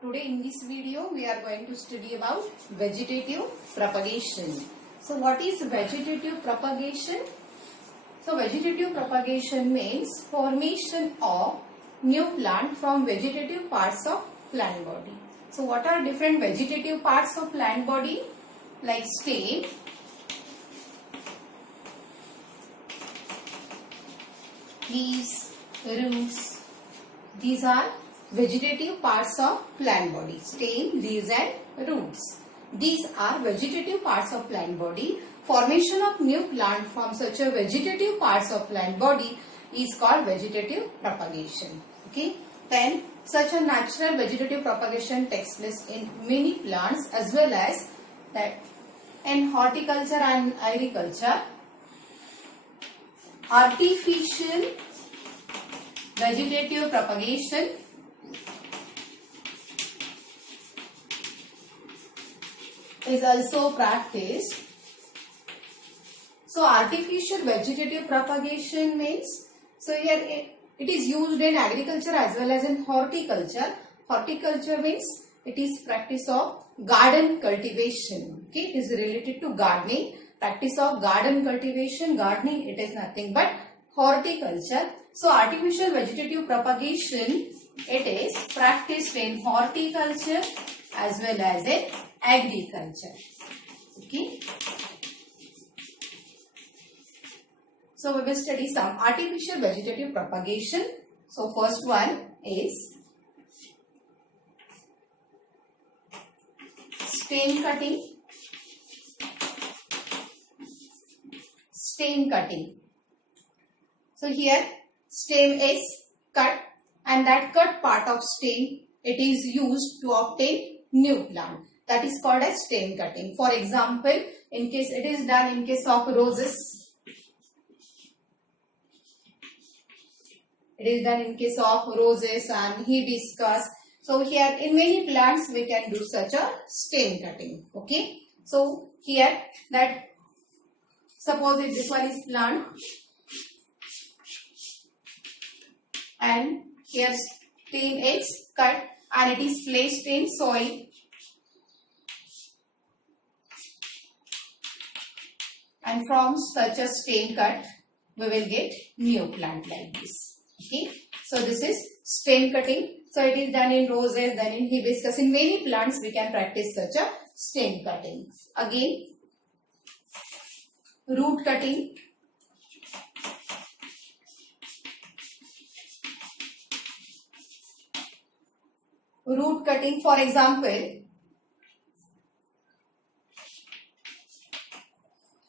Today in this video we are going to study about vegetative propagation. So what is vegetative propagation? So vegetative propagation means formation of new plant from vegetative parts of plant body. So what are different vegetative parts of plant body? Like stem, leaves, roots. These are vegetative parts of plant body. Stem, leaves and roots. These are vegetative parts of plant body. Formation of new plant from such a vegetative parts of plant body is called vegetative propagation. Okay. Then such a natural vegetative propagation takes place in many plants as well as that in horticulture and agriculture. Artificial vegetative propagation is also practiced. So artificial vegetative propagation means, so here it is used in agriculture as well as in horticulture. Horticulture means it is practice of garden cultivation. Okay, it is related to gardening. Practice of garden cultivation, gardening, it is nothing but horticulture. So artificial vegetative propagation, it is practiced in horticulture as well as in agriculture. Okay. So we will study some artificial vegetative propagation. So first one is stem cutting. Stem cutting. So here stem is cut and that cut part of stem, it is used to obtain new plant. That is called as stem cutting. For example, in case it is done in case of roses. It is done in case of roses and hibiscus. So here in many plants we can do such a stem cutting. Okay. So here that suppose if this one is plant and here stem is cut and it is placed in soil. And from such a stem cut, we will get new plant like this. Okay. So this is stem cutting. So it is done in roses, then in hibiscus. In many plants, we can practice such a stem cutting. Again, root cutting. Root cutting, for example,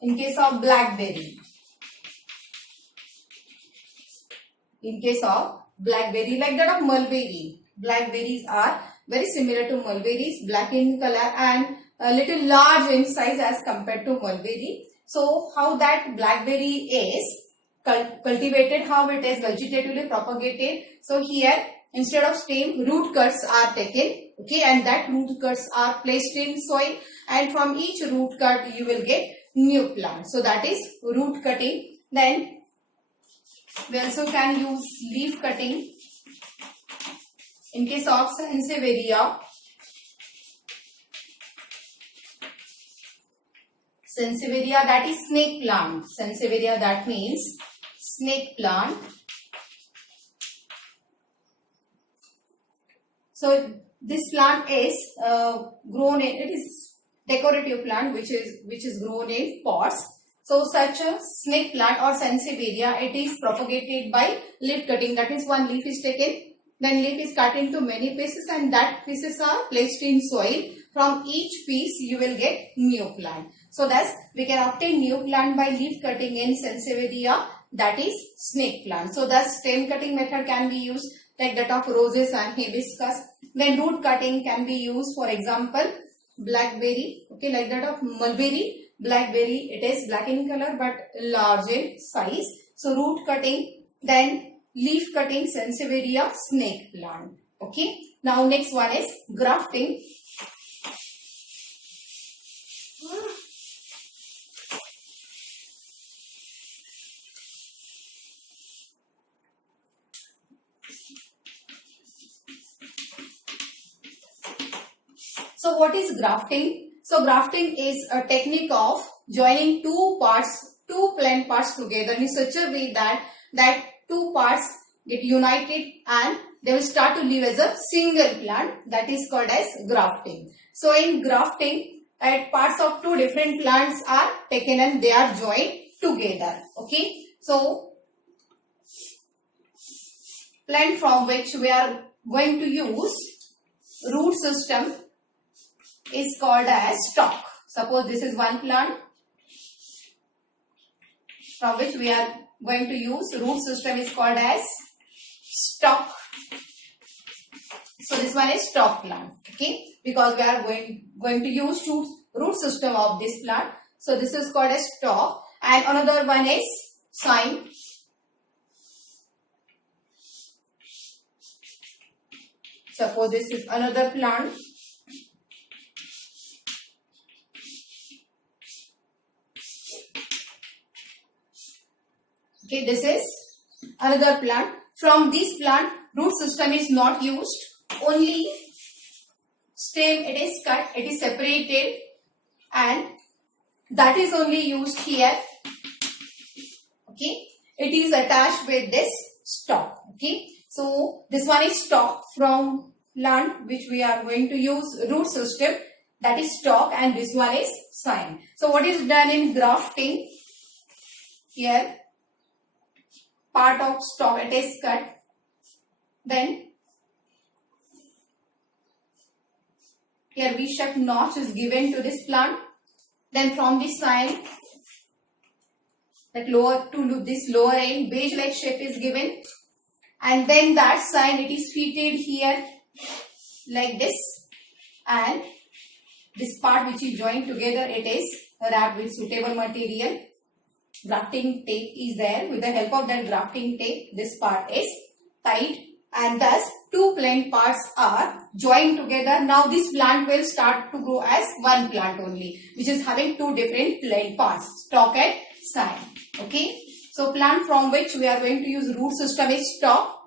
in case of blackberry. In case of blackberry, like that of mulberry. Blackberries are very similar to mulberries, black in color and a little large in size as compared to mulberry. So how that blackberry is cultivated, how it is vegetatively propagated. So here instead of stem, root cuts are taken. Okay, and that root cuts are placed in soil and from each root cut you will get new plant. So that is root cutting. Then we also can use leaf cutting. In case of Sansevieria, Sansevieria, that is snake plant. Sansevieria, that means snake plant. So this plant is grown in, it is decorative plant which is grown in pots. So such a snake plant or Sansevieria, it is propagated by leaf cutting. That is, one leaf is taken, then leaf is cut into many pieces and that pieces are placed in soil. From each piece you will get new plant. So thus we can obtain new plant by leaf cutting in Sansevieria, that is snake plant. So thus stem cutting method can be used like that of roses and hibiscus. Then root cutting can be used, for example, blackberry, okay, like that of mulberry. Blackberry, it is black in color but large in size. So root cutting, then leaf cutting, Sansevieria, snake plant. Okay. Now next one is grafting. So what is grafting? So grafting is a technique of joining two plant parts together in such a way that two parts get united and they will start to live as a single plant. That is called as grafting. So in grafting, parts of two different plants are taken and they are joined together. Okay. So plant from which we are going to use root system is called as stalk. Suppose this is one plant from which we are going to use root system is called as stalk. So this one is stalk plant, okay, because we are going to use root system of this plant. So this is called as stalk, and another one is cyme. Suppose this is another plant. Okay, this is another plant. From this plant, root system is not used. Only stem it is cut, it is separated, and that is only used here. Okay, it is attached with this stalk. Okay, so this one is stalk from plant which we are going to use root system, that is stalk, and this one is cyme. So what is done in grafting? Here part of stalk it is cut, then here V-shaped notch is given to this plant, then from this side that this lower end wedge like shape is given, and then that side it is fitted here like this, and this part which is joined together it is wrapped with suitable material. Grafting tape is there. With the help of that grafting tape, this part is tied, and thus two plant parts are joined together. Now this plant will start to grow as one plant only, which is having two different plant parts, stalk and cyme. Okay, so plant from which we are going to use root system is stalk,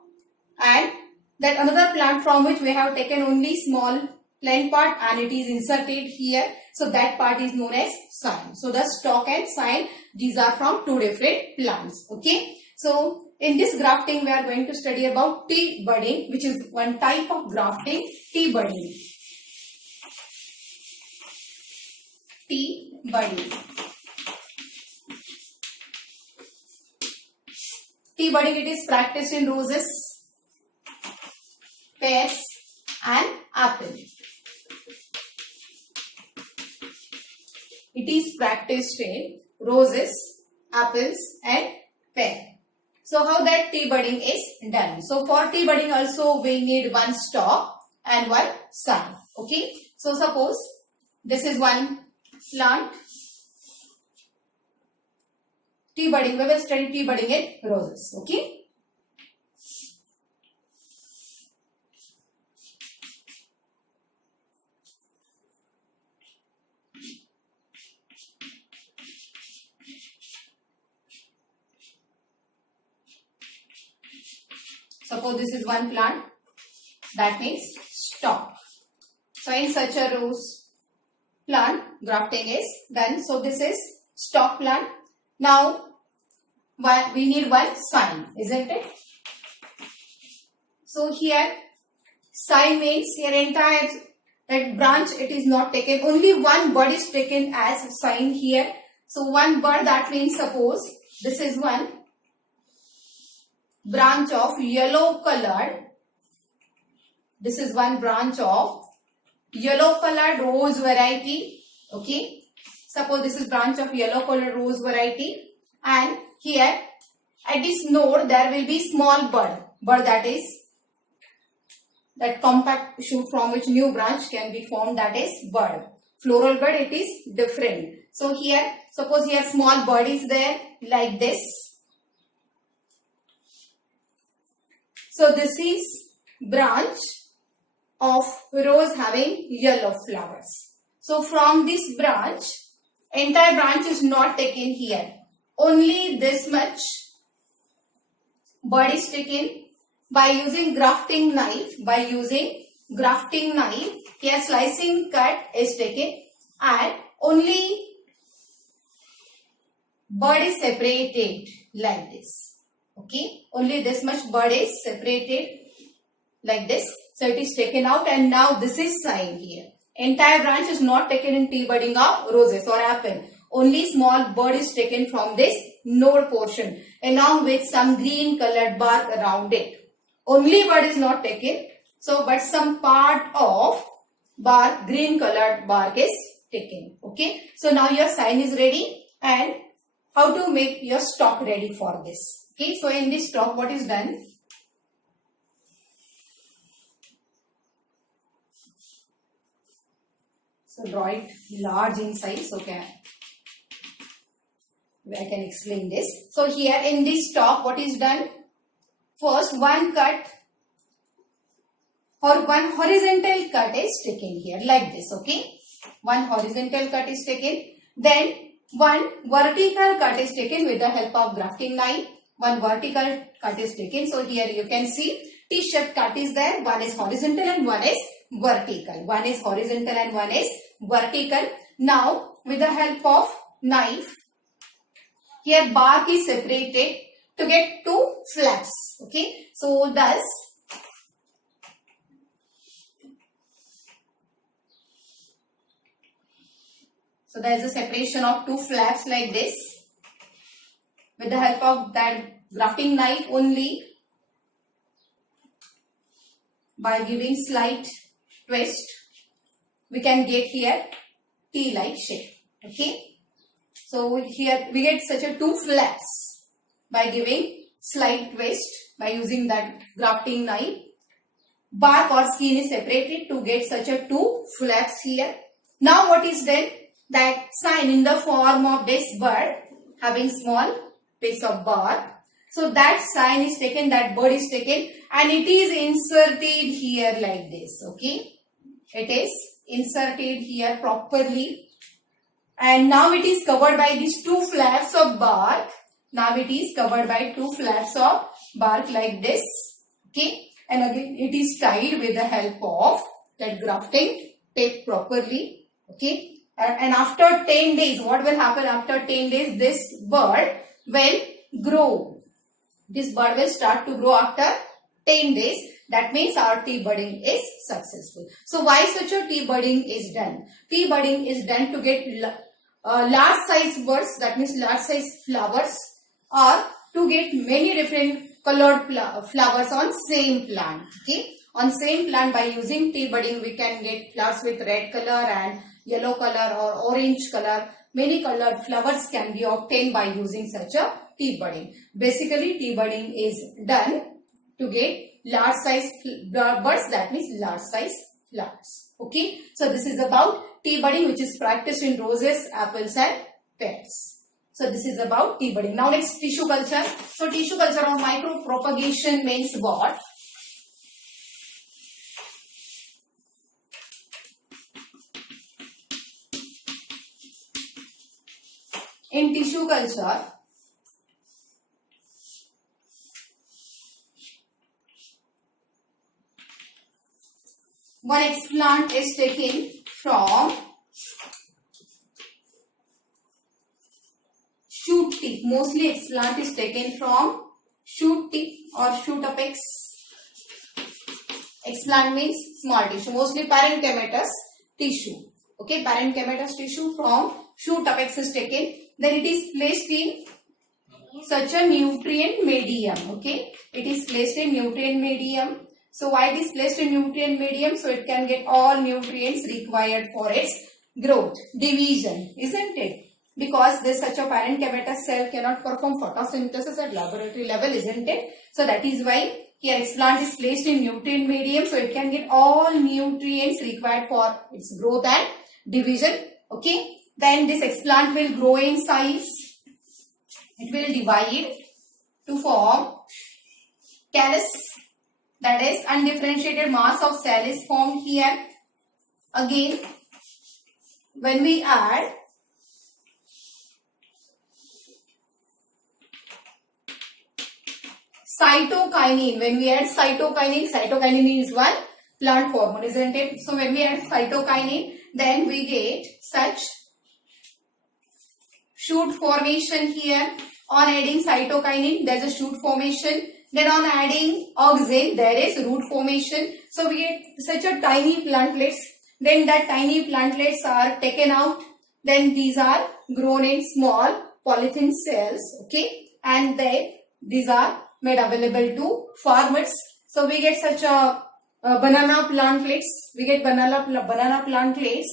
and that another plant from which we have taken only small plant part and it is inserted here, so that part is known as cyme. So the stalk and cyme, these are from two different plants. Okay, so in this grafting we are going to study about tea budding, which is one type of grafting. Tea budding. Tea budding. Tea budding, it is practiced in roses, pears and apple. It is practiced in roses, apples and pear. So how that tea budding is done? So for tea budding also we need one stalk and one cyme. Okay. So suppose this is one plant. Tea budding, we will study tea budding in roses. Okay. Suppose this is one plant, that means stalk. So in such a rose plant, grafting is done. So this is stalk plant. Now we need one cyme, isn't it? So here cyme means here entire that branch it is not taken. Only one bud is taken as cyme here. So one bud, that means suppose this is one branch of yellow colored. This is one branch of yellow colored rose variety. Okay. Suppose this is branch of yellow colored rose variety, and here at this node there will be small bud. Bud, that is that compact shoot from which new branch can be formed, that is bud. Floral bud, it is different. So here suppose here small bud is there like this. So this is branch of rose having yellow flowers. So from this branch, entire branch is not taken here. Only this much bud is taken by using grafting knife. By using grafting knife, here slicing cut is taken and only bud is separated like this. Okay, only this much bud is separated like this. So it is taken out and now this is sign here. Entire branch is not taken in tea budding of roses or apple. Only small bud is taken from this node portion along with some green colored bark around it. Only bud is not taken. So but some part of bark, green colored bark is taken. Okay. So now your sign is ready and how to make your stock ready for this. Okay. So in this stock what is done? So draw it large in size. Okay. I can explain this. So here in this stock what is done? First one cut or one horizontal cut is taken here like this. Okay. One horizontal cut is taken. Then one vertical cut is taken with the help of grafting knife. One vertical cut is taken. So here you can see T-shaped cut is there. One is horizontal and one is vertical. One is horizontal and one is vertical. Now with the help of knife, here bark is separated to get two flaps. Okay. So thus there is a separation of two flaps like this. With the help of that grafting knife only, by giving slight twist, we can get here T-like shape. Okay. So here we get such a two flaps by giving slight twist by using that grafting knife. Bark or skin is separated to get such a two flaps here. Now what is done? That sign in the form of this bird having small piece of bark. So that sign is taken, that bird is taken and it is inserted here like this. Okay. It is inserted here properly. And now it is covered by these two flaps of bark. Now it is covered by two flaps of bark like this. Okay. And again it is tied with the help of that grafting tape properly. Okay. And after 10 days, what will happen after 10 days? This bird will grow. This bird will start to grow after 10 days. That means our tea budding is successful. So why such a tea budding is done? Tea budding is done to get large size buds, that means large size flowers, or to get many different colored flowers on same plant. Okay. On same plant, by using tea budding we can get flowers with red color and yellow color or orange color. Many colored flowers can be obtained by using such a tea budding. Basically tea budding is done to get large size buds, that means large size flowers. Okay. So this is about tea budding which is practiced in roses, apples and pears. So this is about tea budding. Now next tissue culture. So tissue culture of micro propagation means what? In tissue culture, one explant is taken from shoot tip. Mostly explant is taken from shoot tip or shoot apex. Explant means small tissue, mostly parenchymatous tissue. Okay, parenchymatous tissue from shoot apex is taken. Then it is placed in such a nutrient medium. Okay, it is placed in nutrient medium. So why it is placed in nutrient medium? So it can get all nutrients required for its growth, division, isn't it? Because this such a parenchymatous cell cannot perform photosynthesis at laboratory level, isn't it? So that is why here explant is placed in nutrient medium, so it can get all nutrients required for its growth and division. Okay. Then this explant will grow in size. It will divide to form callus, that is undifferentiated mass of cell is formed here. Again, when we add cytokinin, cytokinin is 1 plant hormone, isn't it? So when we add phytokinin, then we get such shoot formation here. On adding cytokinin, there's a shoot formation. Then on adding auxin, there is root formation. So we get such a tiny plantlets. Then that tiny plantlets are taken out. Then these are grown in small polythene cells. Okay. And these are made available to farmers. So we get such a banana plantlets. We get banana plantlets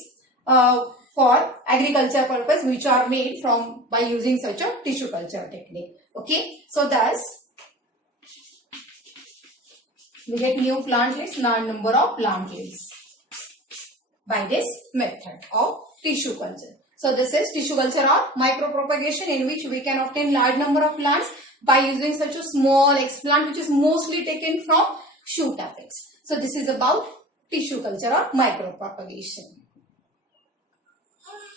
for agriculture purpose, which are made from by using such a tissue culture technique. Okay. So thus we get new plantlets, large number of plantlets by this method of tissue culture. So this is tissue culture or micropropagation, in which we can obtain large number of plants by using such a small explant, which is mostly taken from shoot apex. So this is about tissue culture or micropropagation.